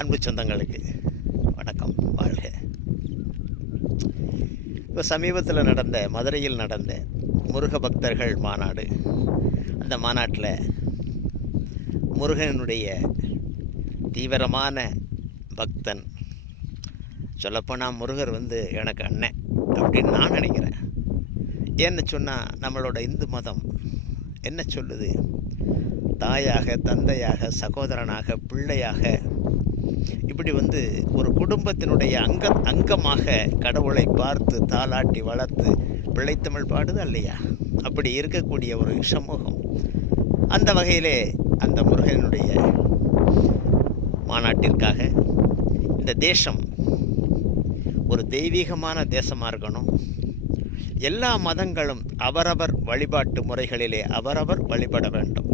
அன்பு சொந்தங்களுக்கு வணக்கம், வாழ்க. இப்போ சமீபத்தில் நடந்த மதுரையில் நடந்த முருக பக்தர்கள் மாநாடு. அந்த மாநாட்டில் முருகனுடைய தீவிரமான பக்தன், சொல்லப்போனால் முருகர் எனக்கு அண்ணன் அப்படின்னு நான் நினைக்கிறேன். ஏன்னு சொன்னால் நம்மளோட இந்து மதம் என்ன சொல்லுது? தாயாக, தந்தையாக, சகோதரனாக, பிள்ளையாக, இப்படி ஒரு குடும்பத்தினுடைய அங்கமாக கடவுளை பார்த்து தாலாட்டி வளர்த்து பிள்ளைத்தமிழ் பாடுதா இல்லையா? அப்படி இருக்கக்கூடிய ஒரு சமூகம். அந்த வகையிலே அந்த முருகனுடைய மாநாட்டிற்காக இந்த தேசம் ஒரு தெய்வீகமான தேசமாக இருக்கணும். எல்லா மதங்களும் அவரவர் வழிபாட்டு முறைகளிலே அவரவர் வழிபட வேண்டும்.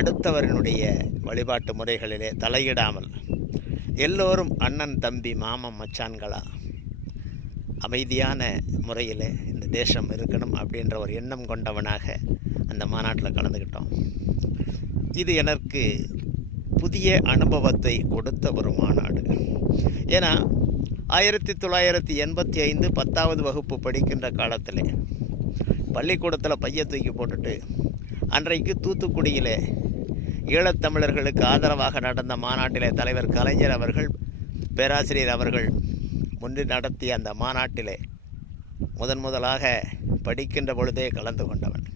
அடுத்தவரினுடைய வழிபாட்டு முறைகளிலே தலையிடாமல் எல்லோரும் அண்ணன், தம்பி, மாமன், மச்சான்களா அமைதியான முறையில் இந்த தேசம் இருக்கணும் அப்படின்ற ஒரு எண்ணம் கொண்டவனாக அந்த மாநாட்டில் கலந்துக்கிட்டோம். இது எனக்கு புதிய அனுபவத்தை கொடுத்த ஒரு மாநாடு. ஏன்னா 1985 10வது வகுப்பு படிக்கின்ற காலத்தில் பள்ளிக்கூடத்தில் பைய தூக்கி போட்டுட்டு அன்றைக்கு தூத்துக்குடியில் ஈழத்தமிழர்களுக்கு ஆதரவாக நடந்த மாநாட்டிலே தலைவர் கலைஞர் அவர்கள், பேராசிரியர் அவர்கள் முன்னே நடத்திய அந்த மாநாட்டிலே முதலாக படிக்கின்ற பொழுதே கலந்து கொண்டவன்.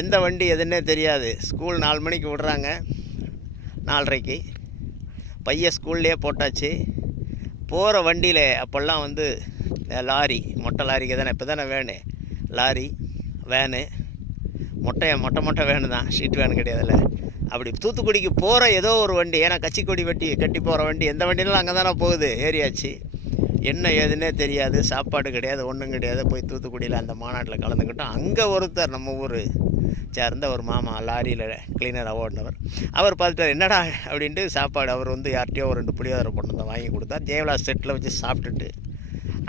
எந்த வண்டி எதுன்னே தெரியாது. ஸ்கூல் 4 மணிக்கு விடுறாங்க, 4:30க்கு பைய ஸ்கூல்லையே போட்டாச்சு. போகிற வண்டியில் அப்போல்லாம் லாரி, மொட்டை லாரிக்கு தானே இப்போ தானே வேனு, லாரி வேனு, மொட்டை வேனு தான், ஷீட் வேனு கிடையாதுல்ல. அப்படி தூத்துக்குடிக்கு போகிற ஏதோ ஒரு வண்டி, ஏன்னா கட்சிக்கொடி கட்டி போகிற வண்டி, எந்த வண்டினாலும் அங்கே தானே போகுது. ஏறியாச்சு. என்ன ஏதுன்னே தெரியாது, சாப்பாடு கிடையாது, ஒன்றும் கிடையாது. போய் தூத்துக்குடியில் அந்த மாநாட்டில் கலந்துக்கிட்டோம். அங்கே ஒருத்தர் நம்ம ஊர் சேர்ந்த ஒரு மாமா, லாரியில் கிளீனராக ஓடினவர், அவர் பார்த்துட்டார். என்னடா அப்படின்ட்டு சாப்பாடு அவர் யார்கிட்டையோ ஒரு 2 புளியோதரை பொண்ணு வாங்கி கொடுத்தார். ஜெயலலிதா செட்டில் வச்சு சாப்பிட்டுட்டு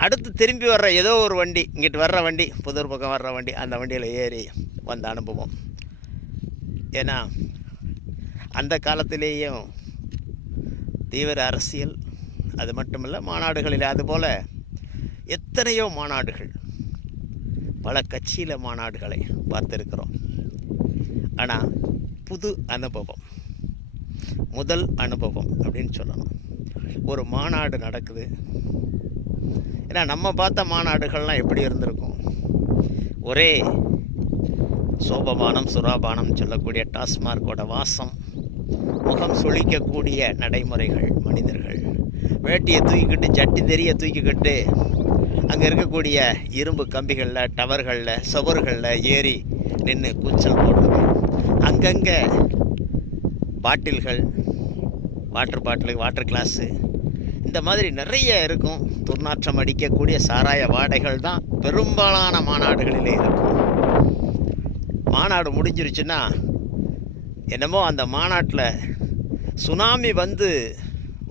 அடுத்து திரும்பி வர்ற ஏதோ ஒரு வண்டி, இங்கிட்டு வர்ற வண்டி, புதூர் பக்கம் வர்ற வண்டி, அந்த வண்டியில் ஏறி வந்த அனுபவம். ஏன்னா அந்த காலத்திலேயும் தீவிர அரசியல், அது மட்டுமில்லை மாநாடுகளில், அதுபோல் எத்தனையோ மாநாடுகள், பல கட்சியில் மாநாடுகளை பார்த்துருக்கிறோம். ஆனால் புது அனுபவம், முதல் அனுபவம் அப்படின்னு சொல்லணும். ஒரு மாநாடு நடக்குது. ஏன்னா நம்ம பார்த்த மாநாடுகள்லாம் எப்படி இருந்திருக்கும்? ஒரே சோபபானம், சுறாபானம் சொல்லக்கூடிய டாஸ்மார்க்கோட வாசம், முகம் சுளிக்கக்கூடிய நடைமுறைகள், மனிதர்கள் வேட்டியை தூக்கிக்கிட்டு, ஜட்டி தெரிய தூக்கிக்கிட்டு, அங்கே இருக்கக்கூடிய இரும்பு கம்பிகளில், டவர்களில், சுவர்களில் ஏறி நின்று கூச்சல் போடுறது. அங்கங்கே பாட்டில்கள், வாட்டர் கிளாஸு, இந்த மாதிரி நிறைய இருக்கும். துர்நாற்றம் அடிக்கக்கூடிய சாராய வாடைகள் தான் பெரும்பாலான மாநாடுகளிலே இருக்கும். மாநாடு முடிஞ்சிருச்சுன்னா என்னமோ அந்த மாநாட்டில் சுனாமி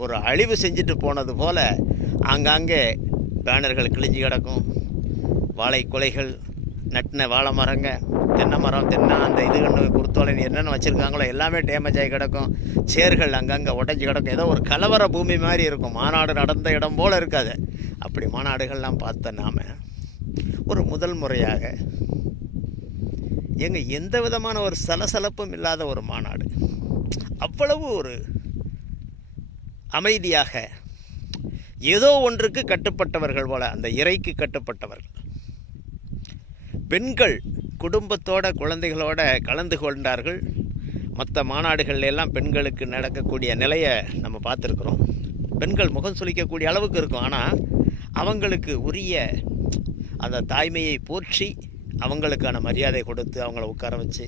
ஒரு அழிவு செஞ்சுட்டு போனது போல் ஆங்காங்கே பேனர்கள் கிழிஞ்சு கிடக்கும். வாழை குலைகள், நட்டின வாழை மரங்க, தென்னை மரம், அந்த குருத்தோலைன்னு என்னென்ன வச்சுருக்காங்களோ எல்லாமே டேமேஜ் ஆகி கிடக்கும். சேர்கள் அங்கங்கே உடஞ்சி கிடக்கும். ஏதோ ஒரு கலவர பூமி மாதிரி இருக்கும். மாநாடு நடந்த இடம் போல் இருக்காது. அப்படி மாநாடுகள்லாம் பார்த்த நாம் ஒரு முதல் முறையாக எந்த விதமான ஒரு சலசலப்பும் இல்லாத ஒரு மாநாடு, அவ்வளவு ஒரு அமைதியாக, ஏதோ ஒன்றுக்கு கட்டுப்பட்டவர்கள் போல, அந்த இறைக்கு கட்டுப்பட்டவர்கள். பெண்கள் குடும்பத்தோட, குழந்தைகளோட கலந்து கொண்டார்கள். மற்ற மாநாடுகள்ல எல்லாம் பெண்களுக்கு நடக்கக்கூடிய நிலையை நம்ம பார்த்துருக்குறோம். பெண்கள் முகம் சுளிக்கக்கூடிய அளவுக்கு இருக்கும். ஆனால் அவங்களுக்கு உரிய அந்த தாய்மையை போற்றி அவங்களுக்கான மரியாதை கொடுத்து அவங்கள உட்கார வச்சு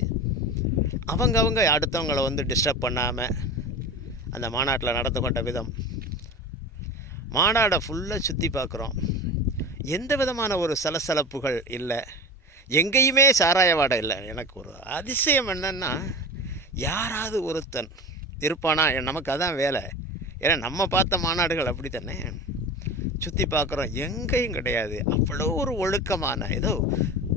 அவங்க அடுத்தவங்களை டிஸ்டர்ப் பண்ணாமல் அந்த மாநாட்டில் நடந்து கொண்ட விதம். மாநாடை ஃபுல்லாக சுற்றி பார்க்குறோம். எந்த விதமான ஒரு சலசலப்புகள் இல்லை, எங்கேயுமே சாராய வாடை இல்லை. எனக்கு ஒரு அதிசயம் என்னென்னா, யாராவது ஒருத்தன் இருப்பானா? நமக்கு அதான் வேலை. ஏன்னா நம்ம பார்த்த மாநாடுகள் அப்படி தானே. சுற்றி பார்க்குறோம், எங்கேயும் கிடையாது. அவ்வளோ ஒரு ஒழுக்கமான, ஏதோ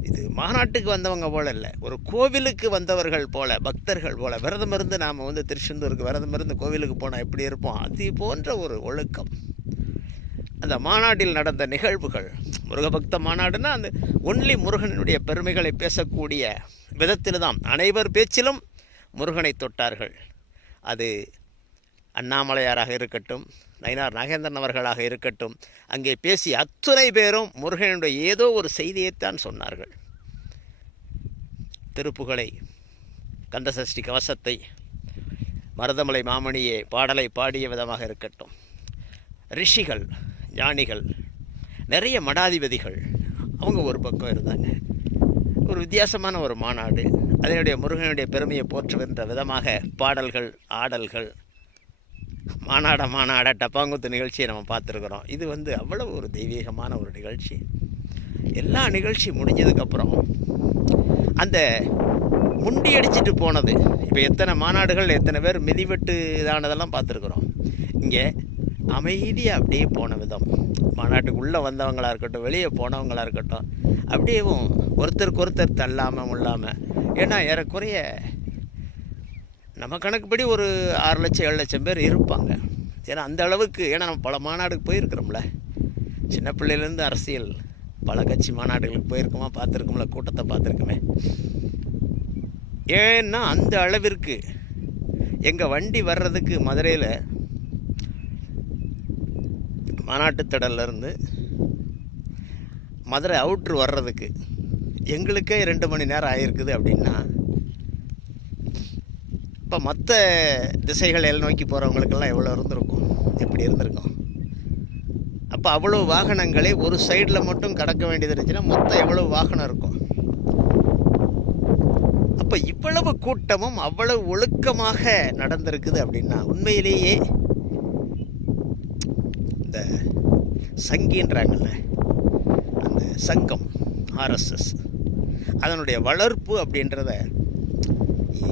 இது மாநாட்டுக்கு வந்தவங்க போல இல்லை, ஒரு கோவிலுக்கு வந்தவர்கள் போல, பக்தர்கள் போல. விரதம் இருந்து நாம் வந்து திருச்செந்தூருக்கு விரதம் இருந்து கோவிலுக்கு போனால் எப்படி இருப்போம், அது போன்ற ஒரு ஒழுக்கம். அந்த மாநாட்டில் நடந்த நிகழ்வுகள், முருகபக்த மாநாடுன்னா அந்த ஒன்லி முருகனுடைய பெருமைகளை பேசக்கூடிய விதத்தில் தான் அனைவர் பேச்சிலும் முருகனை தொட்டார்கள். அது அண்ணாமலையாராக இருக்கட்டும், நயினார் நாகேந்திரன் அவர்களாக இருக்கட்டும், அங்கே பேசிய அத்துணை பேரும் முருகனுடைய ஏதோ ஒரு செய்தியைத்தான் சொன்னார்கள். திருப்புகழை, கந்தசஷ்டி கவசத்தை, மருதமலை மாமணியே பாடலை பாடிய விதமாக இருக்கட்டும், ரிஷிகள், ஞானிகள், நிறைய மடாதிபதிகள் அவங்க ஒரு பக்கம் இருந்தாங்க. ஒரு வித்தியாசமான ஒரு மாநாடு. அதனுடைய முருகனுடைய பெருமையை போற்றுகின்ற விதமாக பாடல்கள், ஆடல்கள், மாநாட டப்பாங்குத்து நிகழ்ச்சியை நம்ம பார்த்துருக்குறோம். இது வந்து அவ்வளோ ஒரு தெய்வீகமான ஒரு நிகழ்ச்சி. எல்லா நிகழ்ச்சி முடிஞ்சதுக்கப்புறம் அந்த முண்டி அடிச்சுட்டு போனது, இப்போ எத்தனை மாநாடுகள் எத்தனை பேர் மிதிவெட்டு இதானதெல்லாம் பார்த்துருக்குறோம். இங்கே அமைதியாக அப்படியே போன விதம், மாநாட்டுக்கு உள்ளே வந்தவங்களாக இருக்கட்டும், வெளியே போனவங்களாக இருக்கட்டும், அப்படியேவும் ஒருத்தருக்கு ஒருத்தர் தள்ளாமல் முள்ளாமல். ஏன்னா ஏறக்குறைய நம்ம கணக்குப்படி ஒரு 6 லட்சம் 7 லட்சம் பேர் இருப்பாங்க. ஏன்னா அந்த அளவுக்கு, ஏன்னா நம்ம பல மாநாடுக்கு போயிருக்கிறோம்ல, சின்ன பிள்ளையிலேருந்து அரசியல் பல கட்சி மாநாடுகளுக்கு போயிருக்கோமா, பார்த்துருக்கோம்ல, கூட்டத்தை பார்த்துருக்குமே. ஏன்னா அந்த அளவிற்கு எங்கள் வண்டி வர்றதுக்கு மதுரையில் மாநாட்டுத்திடல்லேருந்து மதுரை அவுட்ரு வர்றதுக்கு எங்களுக்கே 2 மணி நேரம் ஆகிருக்குது அப்படின்னா, இப்போ மற்ற திசைகளை நோக்கி போகிறவங்களுக்கெல்லாம் எவ்வளோ இருந்திருக்கும், எப்படி இருந்திருக்கும். அப்போ அவ்வளோ வாகனங்களே ஒரு சைடில் மட்டும் கடக்க வேண்டியது இருந்துச்சுன்னா மொத்தம் எவ்வளோ வாகனம் இருக்கும். அப்போ இவ்வளவு கூட்டமும் அவ்வளவு ஒழுக்கமாக நடந்திருக்குது அப்படின்னா, உண்மையிலேயே இந்த சங்கின்றாங்கல்ல, அந்த சங்கம் ஆர்எஸ்எஸ் அதனுடைய வளர்ப்பு அப்படின்றத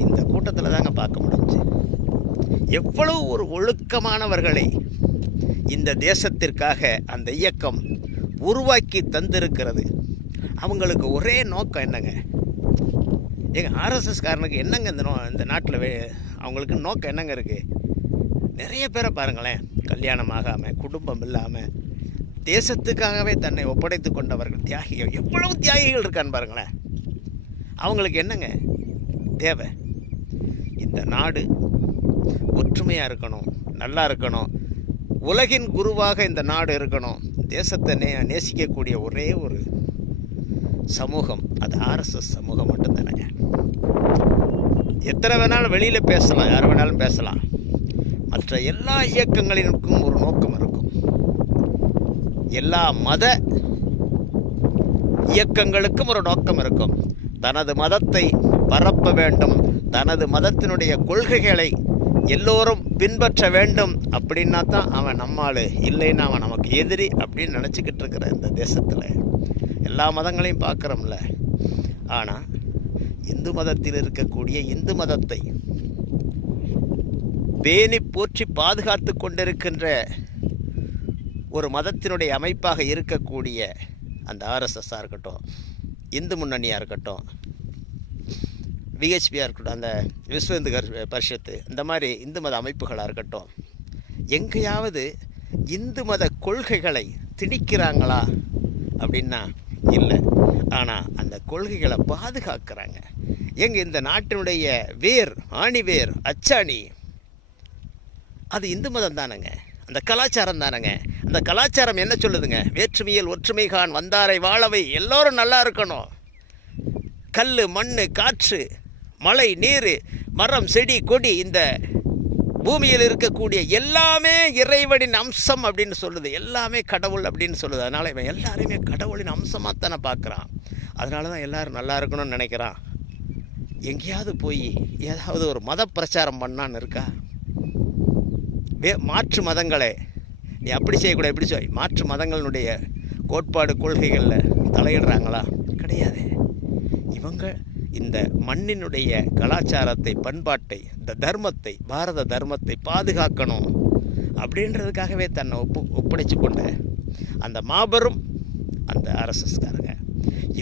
இந்த கூட்டத்தில் தாங்க பார்க்க முடிஞ்சு. எவ்வளவு ஒரு ஒழுக்கமானவர்களை இந்த தேசத்திற்காக அந்த இயக்கம் உருவாக்கி தந்திருக்கிறது. அவங்களுக்கு ஒரே நோக்கம் என்னங்க, எங்கள் ஆர்எஸ்எஸ்காரனுக்கு என்னங்க இந்த நாட்டில் அவங்களுக்கு நோக்கம் என்னங்க இருக்குது? நிறைய பேரை பாருங்களேன், கல்யாணம் ஆகாமல், குடும்பம் இல்லாமல், தேசத்துக்காகவே தன்னை ஒப்படைத்து கொண்டவர்கள், தியாகிகள், எவ்வளவு தியாகிகள் இருக்கான்னு பாருங்களேன். அவங்களுக்கு என்னங்க தேவை? இந்த நாடு ஒற்றுமையாக இருக்கணும், நல்லா இருக்கணும், உலகின் குருவாக இந்த நாடு இருக்கணும், தேசத்தை நேசிக்கக்கூடிய ஒரே ஒரு சமூகம் அது ஆர்எஸ்எஸ் சமூகம் மட்டும்தானங்க. எத்தனை வேணாலும் வெளியில் பேசலாம், யார் வேணாலும் பேசலாம். மற்ற எல்லா இயக்கங்களினுக்கும் ஒரு நோக்கம் இருக்கும். எல்லா மத இயக்கங்களுக்கும் ஒரு நோக்கம் இருக்கும். தனது மதத்தை பரப்ப வேண்டும், தனது மதத்தினுடைய கொள்கைகளை எல்லோரும் பின்பற்ற வேண்டும். அப்படின்னா தான் அவன் நம்மாள், இல்லைன்னா அவன் நமக்கு எதிரி அப்படின்னு நினச்சிக்கிட்டு இருக்கிற இந்த தேசத்தில் எல்லா மதங்களையும் பார்க்குறோம்ல. ஆனால் இந்து மதத்தில் இருக்கக்கூடிய இந்து மதத்தை பேணி போற்றி பாதுகாத்து கொண்டிருக்கின்ற ஒரு மதத்தினுடைய அமைப்பாக இருக்கக்கூடிய அந்த ஆர்எஸ்எஸ்ஸாக இருக்கட்டும், இந்து முன்னணியாக இருக்கட்டும், விஹெச்பியாக இருக்கட்டும், அந்த விஸ்வ இந்து பரிஷத்து, இந்த மாதிரி இந்து மத அமைப்புகளாக இருக்கட்டும், எங்கேயாவது இந்து மத கொள்கைகளை திணிக்கிறாங்களா அப்படின்னா இல்லை. ஆனால் அந்த கொள்கைகளை பாதுகாக்கிறாங்க. இந்த நாட்டினுடைய வேர், ஆணிவேர், அச்சாணி அது இந்து மதம் தானேங்க, அந்த கலாச்சாரம் தானேங்க. அந்த கலாச்சாரம் என்ன சொல்லுதுங்க? வேற்றுமையில் ஒற்றுமை கான், வந்தாரை வாழவை, எல்லோரும் நல்லா இருக்கணும். கல், மண், காற்று, மழை, நீர், மரம், செடி, கொடி, இந்த பூமியில் இருக்கக்கூடிய எல்லாமே இறைவனின் அம்சம் அப்படின்னு சொல்லுது. எல்லாமே கடவுள் அப்படின்னு சொல்லுது. அதனால் இவன் எல்லாருமே கடவுளின் அம்சமாக தானே பார்க்குறான். அதனால தான் எல்லோரும் நல்லா இருக்கணும்னு நினைக்கிறான். எங்கேயாவது போய் ஏதாவது ஒரு மத பிரச்சாரம் பண்ணான்னு இருக்கா? மாற்று மதங்களை நீ அப்படி செய்யக்கூடாது, இப்படி செய், மாற்று மதங்களினுடைய கோட்பாடு கொள்கைகளில் தலையிடுறாங்களா? கிடையாது. இவங்க இந்த மண்ணினுடைய கலாச்சாரத்தை, பண்பாட்டை, இந்த தர்மத்தை, பாரத தர்மத்தை பாதுகாக்கணும் அப்படின்றதுக்காகவே தன்னை ஒப்படைச்சு கொண்ட அந்த மாபெரும் அந்த ஆர்எஸ்எஸ்காரங்க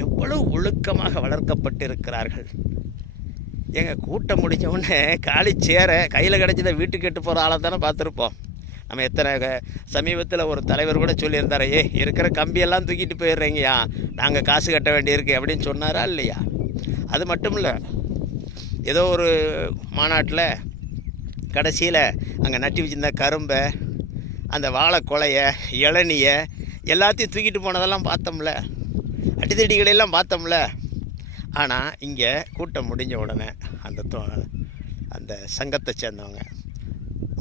எவ்வளவு ஒழுக்கமாக வளர்க்கப்பட்டிருக்கிறார்கள். எங்கள் கூட்டம் முடிஞ்ச உடனே காலி சேரை கையில் கிடச்சதை வீட்டுக்கு எட்டு போகிற ஆளை தானே பார்த்துருப்போம். நம்ம எத்தனை சமீபத்தில் ஒரு தலைவர் கூட சொல்லியிருந்தாரு, இருக்கிற கம்பியெல்லாம் தூக்கிட்டு போயிடுறீங்கயா, நாங்கள் காசு கட்ட வேண்டியிருக்கு அப்படின்னு சொன்னாரா இல்லையா? அது மட்டும் இல்லை, ஏதோ ஒரு மாநாட்டில் கடைசியில் அங்கே நட்டி வச்சிருந்த கரும்பை, அந்த வாழை கொலையை, இளநியை எல்லாத்தையும் தூக்கிட்டு போனதெல்லாம் பார்த்தோம்ல, அடித்தடிகளெல்லாம் பார்த்தோம்ல. ஆனால் இங்கே கூட்டம் முடிஞ்ச உடனே அந்த சங்கத்தை சேர்ந்தவங்க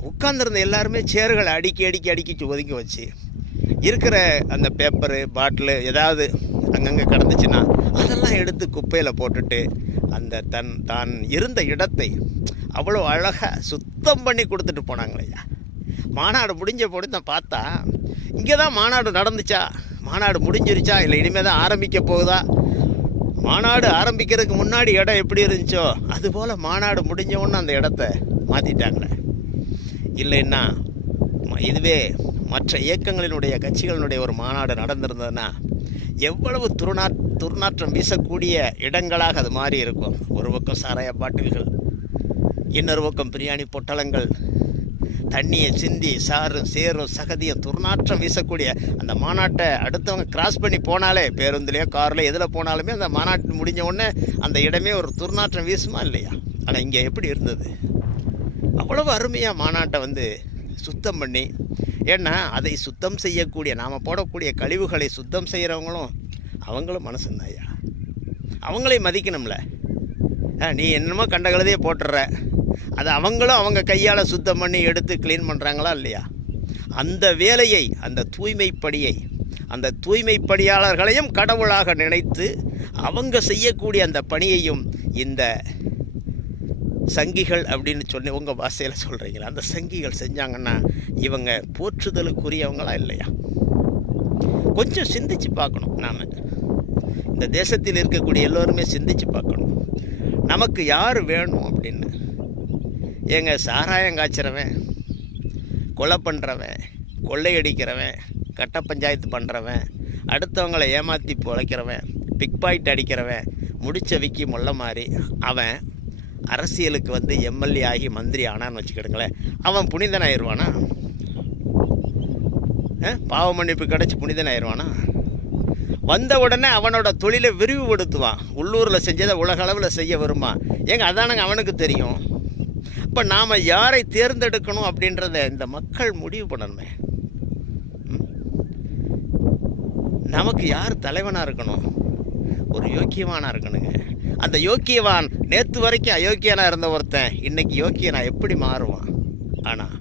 உட்கார்ந்துருந்த எல்லாருமே சேறுகளை அடுக்கி ஒதுக்கி வச்சு இருக்கிற அந்த பேப்பரு பாட்டிலு ஏதாவது அங்கங்கே கிடந்துச்சுன்னா அதெல்லாம் எடுத்து குப்பையில் போட்டுட்டு அந்த தான் இருந்த இடத்தை அவ்வளோ அழகாக சுத்தம் பண்ணி கொடுத்துட்டு போனாங்களையா. மாநாடு முடிஞ்ச போது நான் பார்த்தா, இங்கே தான் மாநாடு நடந்துச்சா, மாநாடு முடிஞ்சிருச்சா, இல்லை இனிமேல் தான் ஆரம்பிக்க போகுதா? மாநாடு ஆரம்பிக்கிறதுக்கு முன்னாடி இடம் எப்படி இருந்துச்சோ அதுபோல் மாநாடு முடிஞ்சவொன்னு அந்த இடத்த மாற்றிட்டாங்களே. இல்லைன்னா இதுவே மற்ற இயக்கங்களினுடைய கட்சிகளினுடைய ஒரு மாநாடு நடந்திருந்ததுன்னா எவ்வளவு துர்நாற்றம் வீசக்கூடிய இடங்களாக அது மாறி இருக்கும். ஒரு பக்கம் சாராய பாட்டில்கள், இன்னொரு பக்கம் பிரியாணி பொட்டலங்கள், தண்ணியை சிந்தி சேரும் சகதியும் துர்நாற்றம் வீசக்கூடிய அந்த மாநாட்டை அடுத்தவங்க கிராஸ் பண்ணி போனாலே, பேருந்துலையோ காரில் எதில் போனாலுமே அந்த மாநாட்டு முடிஞ்ச உடனே அந்த இடமே ஒரு துர்நாற்றம் வீசுமா இல்லையா? ஆனால் இங்கே எப்படி இருந்தது? அவ்வளவு அருமையாக மாநாட்டை சுத்தம் பண்ணி, ஏன்னா அதை சுத்தம் செய்யக்கூடிய, நாம் போடக்கூடிய கழிவுகளை சுத்தம் செய்கிறவங்களும் அவங்களும் மனசுந்தாயா, அவங்களையும் மதிக்கணும்ல. நீ என்னமோ கண்ட கழுதையே போட்டுடுற, அது அவங்களும் அவங்க கையால் சுத்தம் பண்ணி எடுத்து க்ளீன் பண்ணுறாங்களா இல்லையா? அந்த வேலையை, அந்த தூய்மைப்படியை, அந்த தூய்மைப்படியாளர்களையும் கடவுளாக நினைத்து அவங்க செய்யக்கூடிய அந்த பணியையும் இந்த சங்கிகள் அப்படின்னு சொல்லி உங்கள் பாஷையில் சொல்கிறீங்களா, அந்த சங்கிகள் செஞ்சாங்கன்னா இவங்க போற்றுதலுக்குரியவங்களா இல்லையா? கொஞ்சம் சிந்திச்சு பார்க்கணும். நாம் இந்த தேசத்தில் இருக்கக்கூடிய எல்லோருமே சிந்திச்சு பார்க்கணும், நமக்கு யார் வேணும் அப்படின்னு. ஏங்க, சாராயம் காய்ச்சிறவன், கொலை பண்ணுறவன், கொள்ளையடிக்கிறவன், கட்ட பஞ்சாயத்து பண்ணுறவன், அடுத்தவங்களை ஏமாற்றி பிழைக்கிறவன், பிக் பாயிண்ட் அடிக்கிறவன், முடிச்ச விக்கி முள்ள மாதிரி அவன் அரசியலுக்கு எம்எல்ஏ ஆகி மந்திரி ஆனான்னு வச்சுக்கிடுங்களேன், அவன் புனிதனாயிருவானா? பாவ மன்னிப்பு கிடச்சி புனிதனாயிருவானா? வந்த உடனே அவனோட தொழிலை விரிவுபடுத்துவான், உள்ளூரில் செஞ்சதை உலக அளவில் செய்ய வருமா? ஏங்க, அதானங்க அவனுக்கு தெரியும். இப்போ நாம் யாரை தேர்ந்தெடுக்கணும் அப்படின்றத இந்த மக்கள் முடிவு பண்ணணுமே. நமக்கு யார் தலைவனாக இருக்கணும்? ஒரு யோக்கியவானாக இருக்கணுங்க. அந்த யோக்கியவான் நேற்று வரைக்கும் அயோக்கியனாக இருந்த ஒருத்தன் இன்னைக்கு யோக்கியனா எப்படி மாறுவான்? ஆனால்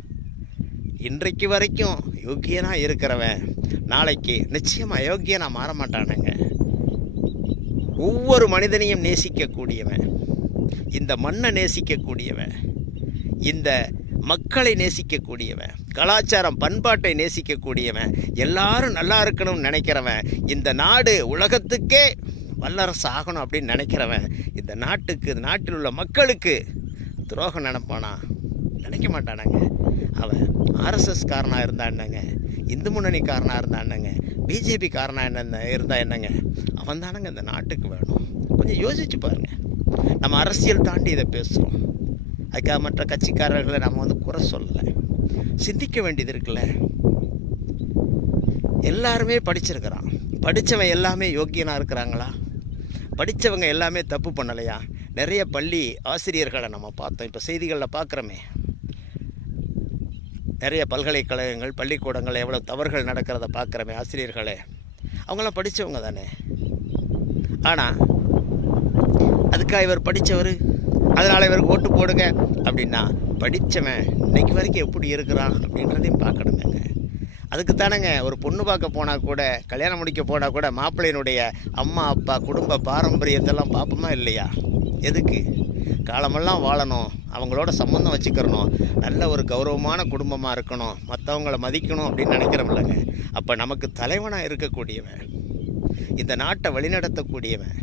இன்றைக்கு வரைக்கும் யோக்கியனாக இருக்கிறவன் நாளைக்கு நிச்சயமாக அயோக்கியனாக மாற மாட்டானுங்க. ஒவ்வொரு மனிதனையும் நேசிக்கக்கூடியவன், இந்த மண்ணை நேசிக்கக்கூடியவன், இந்த மக்களை நேசிக்கக்கூடியவன், கலாச்சாரம் பண்பாட்டை நேசிக்கக்கூடியவன், எல்லாரும் நல்லா இருக்கணும்னு நினைக்கிறவன், இந்த நாடு உலகத்துக்கே வல்லரசு ஆகணும் அப்படின்னு நினைக்கிறவன், இந்த நாட்டுக்கு, இந்த நாட்டில் உள்ள மக்களுக்கு துரோகம் நினைப்பானா? நினைக்க மாட்டானாங்க. அவன் ஆர்எஸ்எஸ் காரனாக இருந்தா என்னங்க, இந்து முன்னணி காரனாக இருந்தா என்னங்க, பிஜேபி காரனாக இருந்தா என்னங்க, அவன் தானங்க இந்த நாட்டுக்கு வேணும். கொஞ்சம் யோசிச்சு பாருங்கள். நம்ம அரசியல் தாண்டி இதை பேசுகிறோம், அதுக்காக மற்ற கட்சிக்காரர்களை நம்ம குறை சொல்லலை, சிந்திக்க வேண்டியது இருக்குல்ல. எல்லாருமே படிச்சிருக்கிறான், படித்தவன் எல்லாமே யோக்கியனாக இருக்கிறாங்களா? படித்தவங்க எல்லாமே தப்பு பண்ணலையா? நிறைய பள்ளி ஆசிரியர்களை நம்ம பார்த்தோம், இப்போ செய்திகளில் பார்க்குறோமே, நிறைய பல்கலைக்கழகங்கள், பள்ளிக்கூடங்கள் எவ்வளோ தவறுகள் நடக்கிறத பார்க்குறோமே. ஆசிரியர்களே அவங்களாம் படித்தவங்க தானே. ஆனால் அதுக்காக இவர் படித்தவர், அதனால் இவருக்கு ஓட்டு போடுங்க அப்படின்னா, படித்தவன் இன்னைக்கு வரைக்கும் எப்படி இருக்கிறான் அப்படின்றதையும் பார்க்கணுமேங்க. அதுக்கு தானேங்க ஒரு பொண்ணு பார்க்க போனால் கூட, கல்யாணம் முடிக்க போனால் கூட மாப்பிள்ளையினுடைய அம்மா அப்பா குடும்ப பாரம்பரியத்தெல்லாம் பார்ப்போமா இல்லையா? எதுக்கு? காலமெல்லாம் வாழணும், அவங்களோட சம்மந்தம் வச்சுக்கிறணும், நல்ல ஒரு கௌரவமான குடும்பமாக இருக்கணும், மற்றவங்கள மதிக்கணும் அப்படின்னு நினைக்கிறோம்லங்க. அப்போ நமக்கு தலைவனாக இருக்கக்கூடியவன், இந்த நாட்டை வழிநடத்தக்கூடியவன்,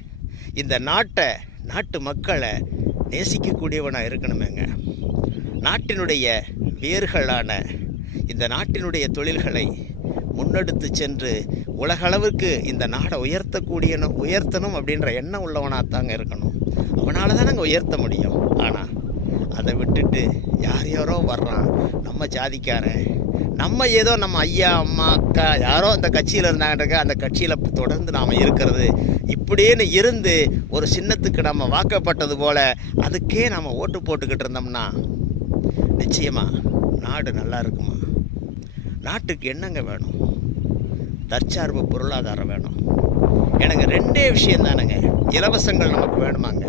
இந்த நாட்டு மக்களை நேசிக்கக்கூடியவனாக இருக்கணுமேங்க. நாட்டினுடைய வேர்களான இந்த நாட்டினுடைய தொழில்களை முன்னெடுத்து சென்று உலகளவுக்கு இந்த நாடை உயர்த்தணும் அப்படின்ற எண்ணம் உள்ளவனாகத்தாங்க இருக்கணும். அவனால் தானங்க உயர்த்த முடியும். ஆனால் அதை விட்டுட்டு யாரோ வர்றான், நம்ம ஜாதிக்காரன், நம்ம ஏதோ நம்ம ஐயா அம்மா அக்கா யாரோ அந்த கட்சியில் இருந்தாங்க, அந்த கட்சியில் தொடர்ந்து நாம் இருக்கிறது இப்படின்னு இருந்து ஒரு சின்னத்துக்கு நம்ம வாக்கப்பட்டது போல் அதுக்கே நம்ம ஓட்டு போட்டுக்கிட்டு இருந்தோம்னா நிச்சயமாக நாடு நல்லா இருக்குமா? நாட்டுக்கு என்னங்க வேணும்? தற்சார்பு பொருளாதாரம் வேணும். எனக்கு ரெண்டே விஷயம் தானுங்க. இலவசங்கள் நமக்கு வேணுமாங்க.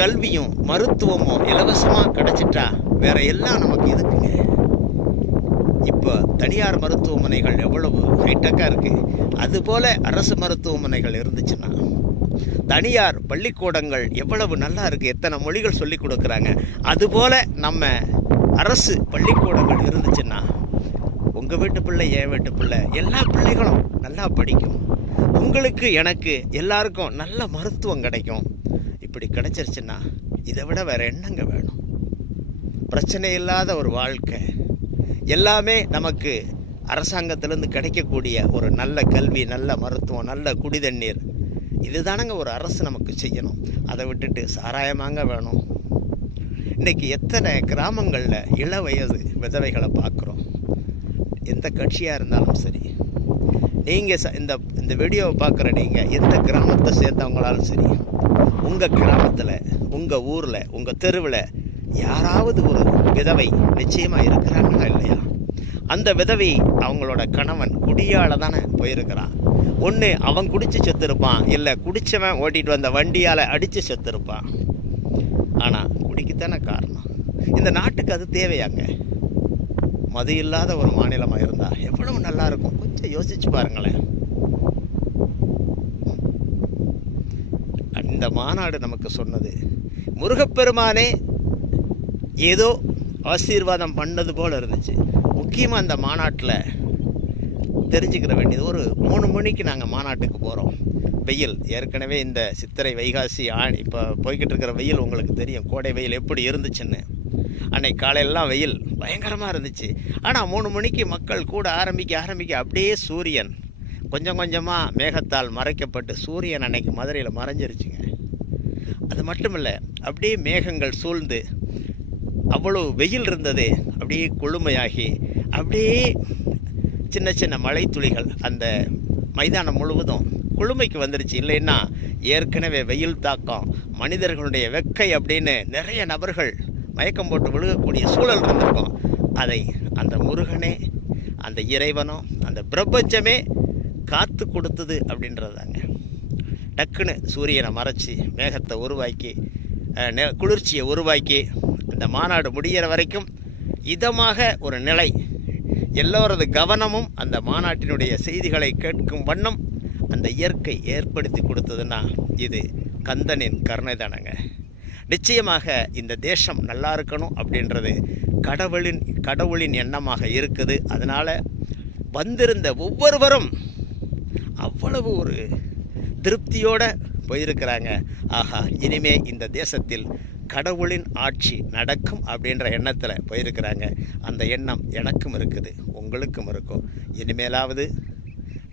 கல்வியும் மருத்துவமும் இலவசமாக கிடைச்சிட்டா வேற எல்லாம் நமக்கு எதுக்குங்க? இப்போ தனியார் மருத்துவமனைகள் எவ்வளவு ஹைடெக்காக இருக்குது. அதுபோல் அரசு மருத்துவமனைகள் இருந்துச்சுன்னா, தனியார் பள்ளிக்கூடங்கள் எவ்வளவு நல்லா இருக்குது, எத்தனை மொழிகள் சொல்லி கொடுக்குறாங்க. அதுபோல் நம்ம அரசு பள்ளிக்கூடங்கள் இருந்துச்சுன்னா உங்கள் வீட்டு பிள்ளை, என் வீட்டு பிள்ளை, எல்லா பிள்ளைகளும் நல்லா படிக்கும். உங்களுக்கு எனக்கு எல்லாருக்கும் நல்ல மருத்துவம் கிடைக்கும். இப்படி கிடைச்சிருச்சுன்னா இதை விட வேறு என்னங்க வேணும்? பிரச்சனை இல்லாத ஒரு வாழ்க்கை, எல்லாமே நமக்கு அரசாங்கத்திலேருந்து கிடைக்கக்கூடிய ஒரு நல்ல கல்வி, நல்ல மருத்துவம், நல்ல குடிதண்ணீர், இதுதானங்க ஒரு அரசு நமக்கு செய்யணும். அதை விட்டுட்டு சாராயமாங்க வேணும். இன்றைக்கி எத்தனை கிராமங்களில் இள வயது விதவைகளை பார்க்குறோம். எந்த கட்சியாக இருந்தாலும் சரி, நீங்கள் இந்த வீடியோவை பார்க்குற நீங்கள் எந்த கிராமத்தை சேர்ந்தவங்களாலும் சரி, உங்கள் கிராமத்தில், உங்கள் ஊரில், உங்கள் தெருவில் யாராவது ஒரு விதவை நிச்சயமாக இருக்கிறாங்களா இல்லையா? அந்த விதவை அவங்களோட கணவன் குடியால் தானே போயிருக்கிறான். ஒன்று அவன் குடித்து செத்துருப்பான், இல்லை குடித்தவன் ஓட்டிகிட்டு வந்த வண்டியால் அடித்து செத்துருப்பான். ஆனால் குடிக்குத்தானே காரணம். இந்த நாட்டுக்கு அது தேவையாங்க? மது இல்லாத ஒரு மாநிலமாக இருந்தால் எவ்வளவு நல்லா இருக்கும். கொஞ்சம் யோசிச்சு பாருங்களேன். இந்த மாநாடு நமக்கு சொன்னது, முருகப்பெருமானே ஏதோ ஆசீர்வாதம் பண்ணது போல் இருந்துச்சு. முக்கியமாக அந்த மாநாட்டில் தெரிஞ்சுக்கிற வேண்டியது, ஒரு 3 மணிக்கு நாங்கள் மாநாட்டுக்கு போகிறோம். வெயில் ஏற்கனவே இந்த சித்திரை வைகாசி இப்போ போய்கிட்டு இருக்கிற வெயில் உங்களுக்கு தெரியும், கோடை வெயில் எப்படி இருந்துச்சுன்னு. அன்னைக்கு காலையிலலாம் வெயில் பயங்கரமாக இருந்துச்சு. ஆனால் 3 மணிக்கு மக்கள் கூட ஆரம்பிக்க அப்படியே சூரியன் கொஞ்சம் கொஞ்சமாக மேகத்தால் மறைக்கப்பட்டு சூரியன் அன்னைக்கு மதுரையில் மறைஞ்சிருச்சுங்க. அது மட்டும் இல்லை, அப்படியே மேகங்கள் சூழ்ந்து அவ்வளோ வெயில் இருந்தது அப்படியே குளுமையாகி அப்படியே சின்ன சின்ன மழை துளிகள் அந்த மைதானம் முழுவதும் குளுமைக்கு வந்துருச்சு. இல்லைன்னா ஏற்கனவே வெயில் தாக்கம், மனிதர்களுடைய வெக்கை அப்படின்னு நிறைய நபர்கள் மயக்கம் போட்டு விழுகக்கூடிய சூழல் இருந்திருக்கும். அதை அந்த முருகனே, அந்த இறைவனோ, அந்த பிரபஞ்சமே காத்து கொடுத்தது அப்படின்றதாங்க. டக்குன்னு சூரியனை மறைச்சி மேகத்தை உருவாக்கி குளிர்ச்சியை உருவாக்கி இந்த மாநாடு முடிகிற வரைக்கும் இதமாக ஒரு நிலை, எல்லோரது கவனமும் அந்த மாநாட்டினுடைய செய்திகளை கேட்கும் வண்ணம் அந்த இயற்கை ஏற்படுத்தி கொடுத்ததுன்னா இது கந்தனின் கருணை தானங்க. நிச்சயமாக இந்த தேசம் நல்லா இருக்கணும் அப்படின்றது கடவுளின் எண்ணமாக இருக்குது. அதனால் வந்திருந்த ஒவ்வொருவரும் அவ்வளவு ஒரு திருப்தியோடு போயிருக்கிறாங்க. ஆஹா, இனிமே இந்த தேசத்தில் கடவுளின் ஆட்சி நடக்கும் அப்படின்ற எண்ணத்தில் போயிருக்கிறாங்க. அந்த எண்ணம் எனக்கும் இருக்குது, உங்களுக்கும் இருக்கும். இனிமேலாவது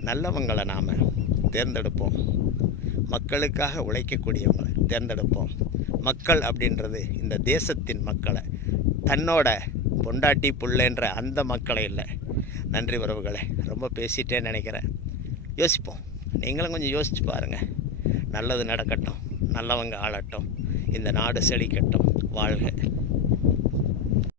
நல்லவங்களை நாம் தேர்ந்தெடுப்போம், மக்களுக்காக உழைக்கக்கூடியவங்களை தேர்ந்தெடுப்போம். மக்கள் அப்படின்றது இந்த தேசத்தின் மக்களை, தன்னோட பொண்டாட்டி புள்ளன்ற அந்த மக்களை இல்லை. நன்றி உறவுகளே, ரொம்ப பேசிட்டேன்னு நினைக்கிறேன். யோசிப்போம், நீங்களும் கொஞ்சம் யோசிச்சு பாருங்கள். நல்லது நடக்கட்டும், நல்லவங்க ஆளட்டும், இந்த நாடு செழிக்கட்டும். வாழ்க.